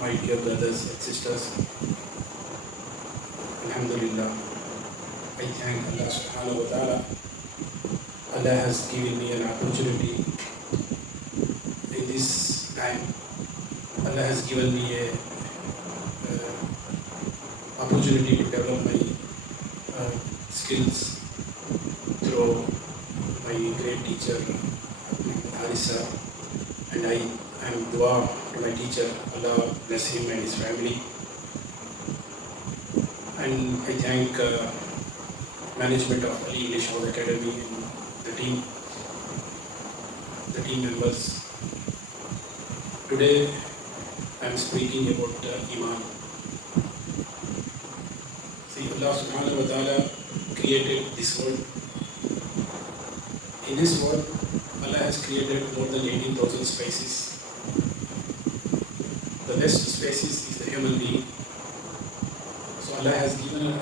my dear brothers and sisters, Alhamdulillah, I thank Allah subhanahu wa ta'ala. Allah has given me an opportunity in this time. Allah has given me a opportunity to develop my skills through my great teacher, Harisa, and I am dua to my teacher. Allah bless him and his family. And I thank management of Ali English House Academy and the team members. Today I am speaking about Iman. See, Allah subhanahu wa ta'ala created this world. In this world, Allah has created more than 18,000 species. The best species is the human being. So Allah has given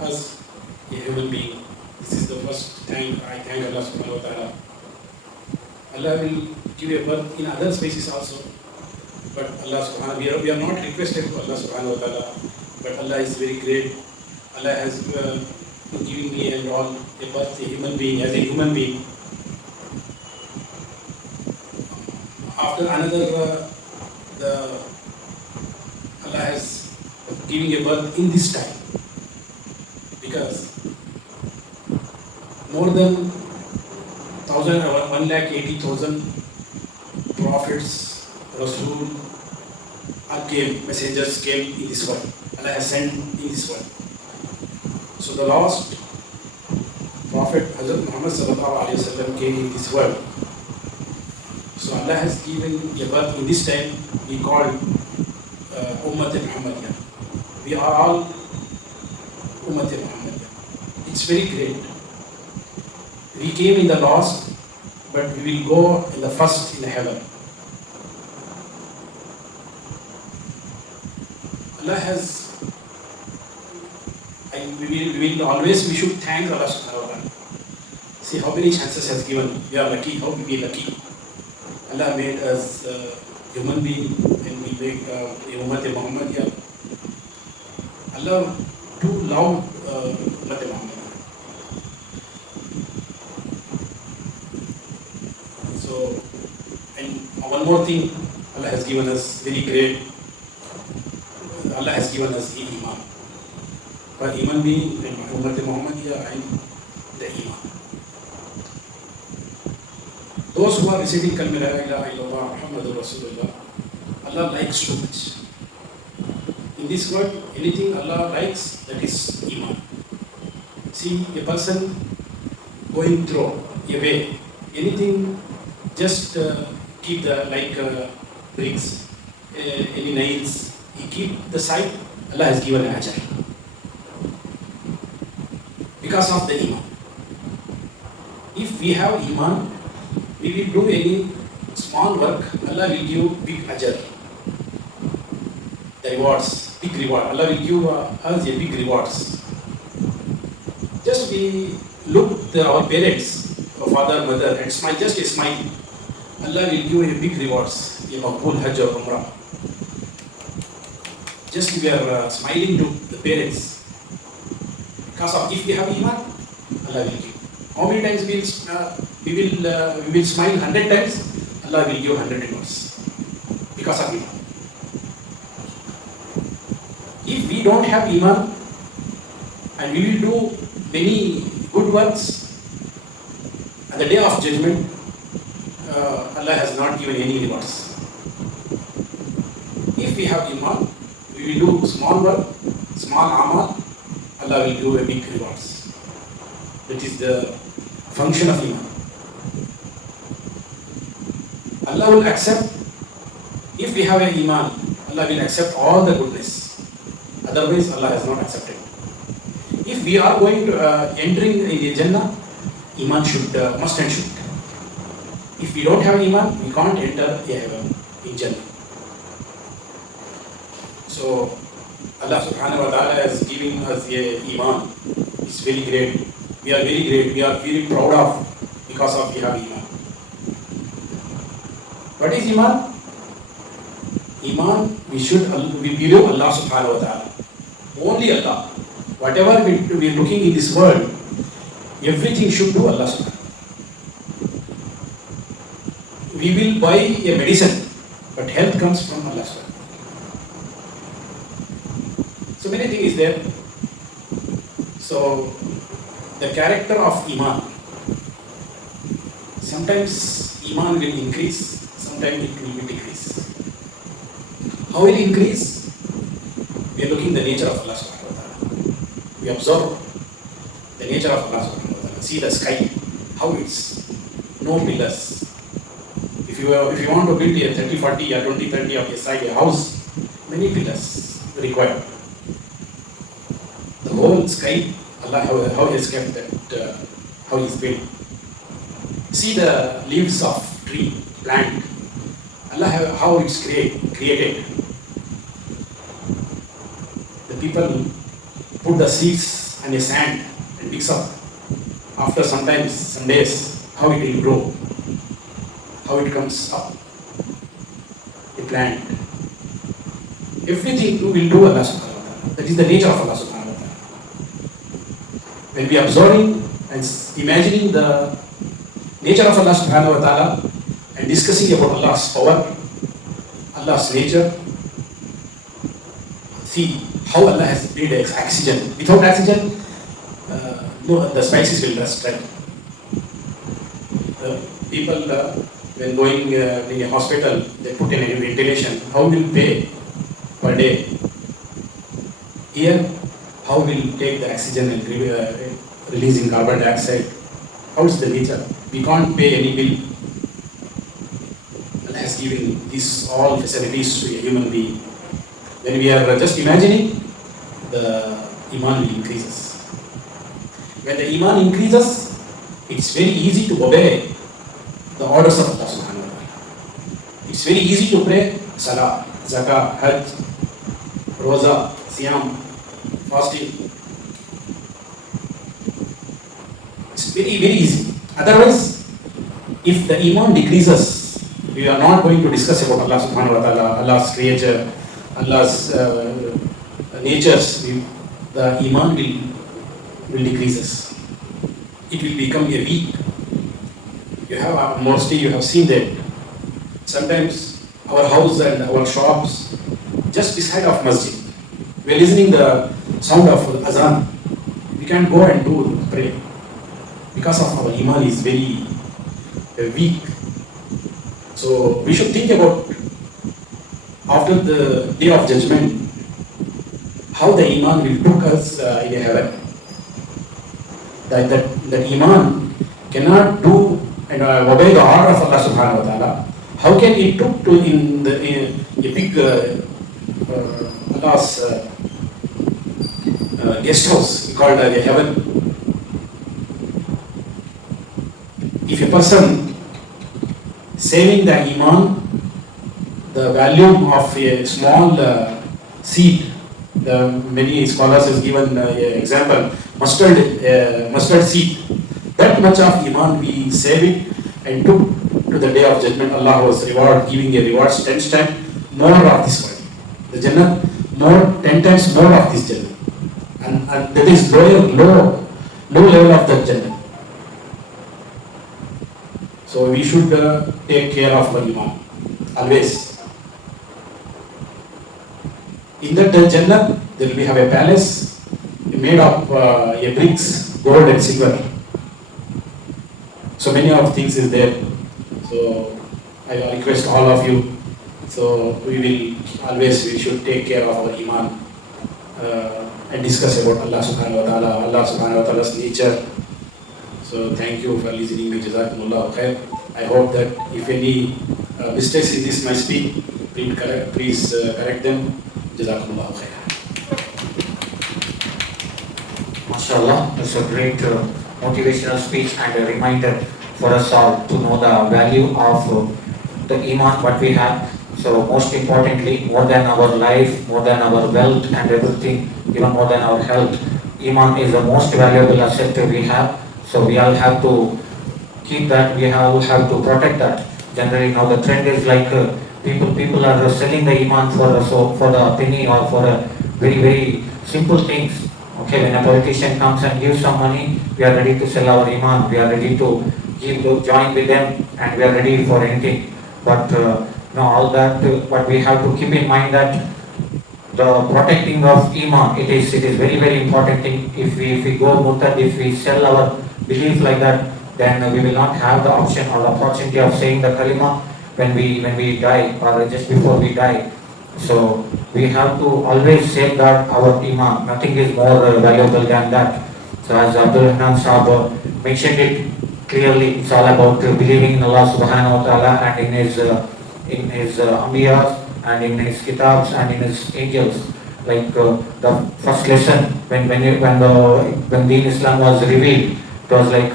us a human being. This is the first time I thank Allah subhanahu wa ta'ala. Allah will give a birth in other species also. But Allah subhanahu wa ta'ala, we are not requested to Allah subhanahu wa ta'ala. But Allah is very great. Allah has given me and all a birth, a human being, as a human being. After another, Allah has given a birth in this time. Because more than 180,000 prophets, Rasul, messengers came in this world. Allah has sent in this world. So the last prophet, Hazrat Muhammad sallallahu alaihi wasallam, came in this world. So Allah has given a birth in this time. We call Ummat Muhammadiyah. We are all Ummat Muhammadiyah. It's very great. We came in the last, but we will go in the first in heaven. Allah has, we should thank Allah subhanahu wa ta'ala. See how many chances has given. We are lucky. How we be lucky? Allah made us human being and we make a Ummat Muhammadiyah. Allah too loved Ummat Muhammadiyah. So, and one more thing, Allah has given us very great. Allah has given us Iman. For Iman being and Ummat Muhammadiyah and the Iman. Those who are reciting Kalma La ilaha illallah Muhammadur Rasulullah, Allah likes too much. In this world, anything Allah likes, that is Iman. See, a person going through a way, anything, just keep the bricks, any nails, he keep the side, Allah has given an ajr. Because of the Iman. If we have Iman, we will do any small work, Allah will give big ajr. The rewards, big reward. Allah will give us a big rewards. Just we look at our parents, our father, mother, and smile, just a smile. Allah will give a big rewards. A Maqbool Hajj or Umrah. Just we are smiling to the parents. Because of if we have Iman, Allah will give. How many times we will smile 100 times, Allah will give 100 rewards. Because of Iman. If we don't have Iman and we will do many good works, at the day of judgment, Allah has not given any rewards. If we have Iman, we will do small work, small amal, Allah will give a big rewards. That is the function of Iman. Allah will accept, if we have an Iman, Allah will accept all the goodness. Otherwise, Allah has not accepted. If we are going to entering in the Jannah, Iman should, must and should. If we don't have Iman, we can't enter heaven in Jannah. So, Allah subhanahu wa ta'ala is giving us a Iman. It's very great. We are very great. We are very proud of because of we have Iman. What is Iman? Iman, we believe Allah subhanahu wa ta'ala. Only Allah. Whatever we are looking in this world, everything should do Allah subhanahu wa ta'ala. We will buy a medicine, but health comes from Allah subhanahu wa ta'ala. So many things is there. So the character of Iman. Sometimes Iman will increase, sometimes it will be decrease. How will it increase? We are looking at the nature of Allah subhanahu wa ta'ala. We observe the nature of Allah subhanahu wa ta'ala. See the sky, how it's no pillars. If you want to build a 30, 40 or 20, 30 of a side a house, many pillars required. The whole sky, Allah how He has kept that, how He is built. See the leaves of tree, plant. Allah how it's created. The people put the seeds and the sand and mix up. After some days, how it will grow, how it comes up. The plant. Everything will do Allah subhanahu wa ta'ala. That is the nature of Allah subhanahu wa ta'ala. When we are observing and imagining the nature of Allah subhanahu wa ta'ala and discussing about Allah's power, Allah's nature, see how Allah has made oxygen. Without oxygen, the spices will rust, right? People, when going in a hospital, they put in a ventilation. How will pay per day? Here, how will take the oxygen and releasing carbon dioxide? How is the nature? We can't pay any bill. Allah has given these all facilities to a human being. When we are just imagining, the Iman will increases. When the Iman increases, it's very easy to obey the orders of Allah subhanahu wa ta'ala. It's very easy to pray Salah, Zakah, Hajj, Roza, Siyam, fasting. It's very, very easy. Otherwise, if the Iman decreases, we are not going to discuss about Allah subhanahu wa ta'ala, Allah's creature, Allah's natures. The Iman will decreases. It will become a weak. Mostly you have seen that sometimes our house and our shops just beside of masjid. We are listening the sound of azan. We can't go and do pray because of our Iman is very weak. So we should think about after the day of judgment how the Iman will took us in a heaven. That Iman cannot do and obey the order of Allah subhanahu wa ta'ala. How can it took to in a big Allah's guest house called a heaven? If a person saving the Iman, the value of a small seed, many scholars has given example, mustard seed. That much of Iman we save it and took to the day of judgment. Allah was giving a reward 10 times more of this world. The Jannah, 10 times more of this Jannah. And that is low level of the Jannah. So we should take care of our Iman always. In that Jannah, there will have a palace made of bricks, gold and silver. So many of things is there. So I request all of you. So we should take care of our Iman and discuss about Allah subhanahu wa ta'ala's nature. So thank you for listening me. Jazakumullah khair. I hope that if any mistakes in this my speak, please correct them. Jazakumullah khair. MashaAllah, that's a great motivational speech and a reminder for us all to know the value of the Iman what we have. So most importantly, more than our life, more than our wealth and everything, even more than our health, Iman is the most valuable asset we have. So we all have to keep that, we all have to protect that. Generally now the trend is like people are selling the iman for the penny or for a very simple things. Okay, when a politician comes and gives some money, we are ready to sell our iman. We are ready to join with them, and we are ready for anything. But all that. But we have to keep in mind that the protecting of iman, it is very important thing. If we go murtad, if we sell our belief like that, then we will not have the option or the opportunity of saying the kalima when we die or just before we die. So we have to always safeguard our iman. Nothing is more valuable than that. So as Abdul Hannan Sahab mentioned it clearly, it's all about believing in Allah Subhanahu wa Taala and in his ambiyas and in his kitabs and in his angels. Like the first lesson when Deen Islam was revealed, it was like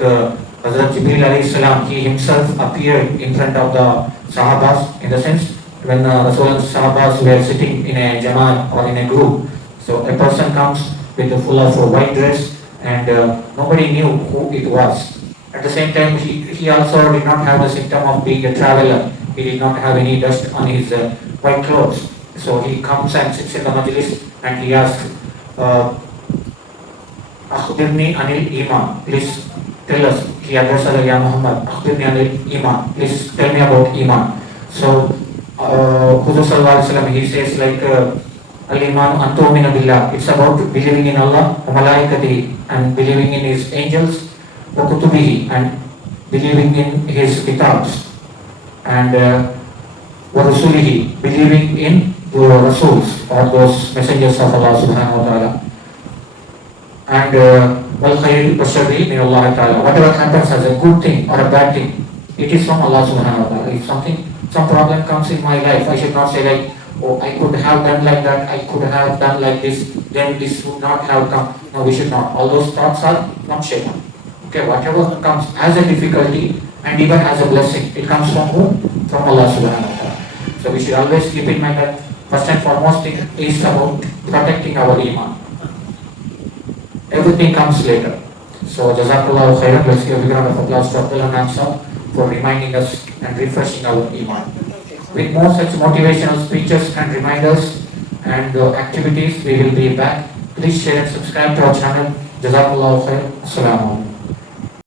Hazrat Jibreel alayhi salam, he himself appeared in front of the Sahabas, in the sense when Rasul and Sahabas were sitting in a Jamaat or in a group. So a person comes with a full of a white dress, and nobody knew who it was. At the same time, he also did not have the symptom of being a traveler. He did not have any dust on his white clothes. So he comes and sits in the majlis and he asks, Akhbirni anil iman, please tell us. He addressed Ya Muhammad, Akhbirni anil iman, please tell me about iman. So Huzur Sallallahu Alaihi Wasallam, he says like, Al-Iman Antumina Billah, it's about believing in Allah, Malaikati, and believing in His angels, wa kutubihi, and believing in His kitabs, and wa rasulihi, believing in the Rasuls, or those messengers of Allah Subhanahu wa Ta'ala, and wal khayri wa sharri min Allah Ta'ala. Whatever happens as a good thing or a bad thing, it is from Allah Subhanahu wa Ta'ala. If some problem comes in my life, I should not say like, oh, I could have done like that, I could have done like this, then this would not have come. No, we should not. All those thoughts are from Shaitan. Okay, whatever comes as a difficulty and even as a blessing, it comes from who? From Allah Subhanahu wa Ta'ala. So we should always keep in mind that first and foremost thing is about protecting our iman. Everything comes later. So Jazakallahu khairan. Let's give a big round of applause to Abdul Hannan Sahab for reminding us and refreshing our iman. With more such motivational speeches and reminders and activities, we will be back. Please share and subscribe to our channel. Jazakallahu khair. Assalamu alaikum.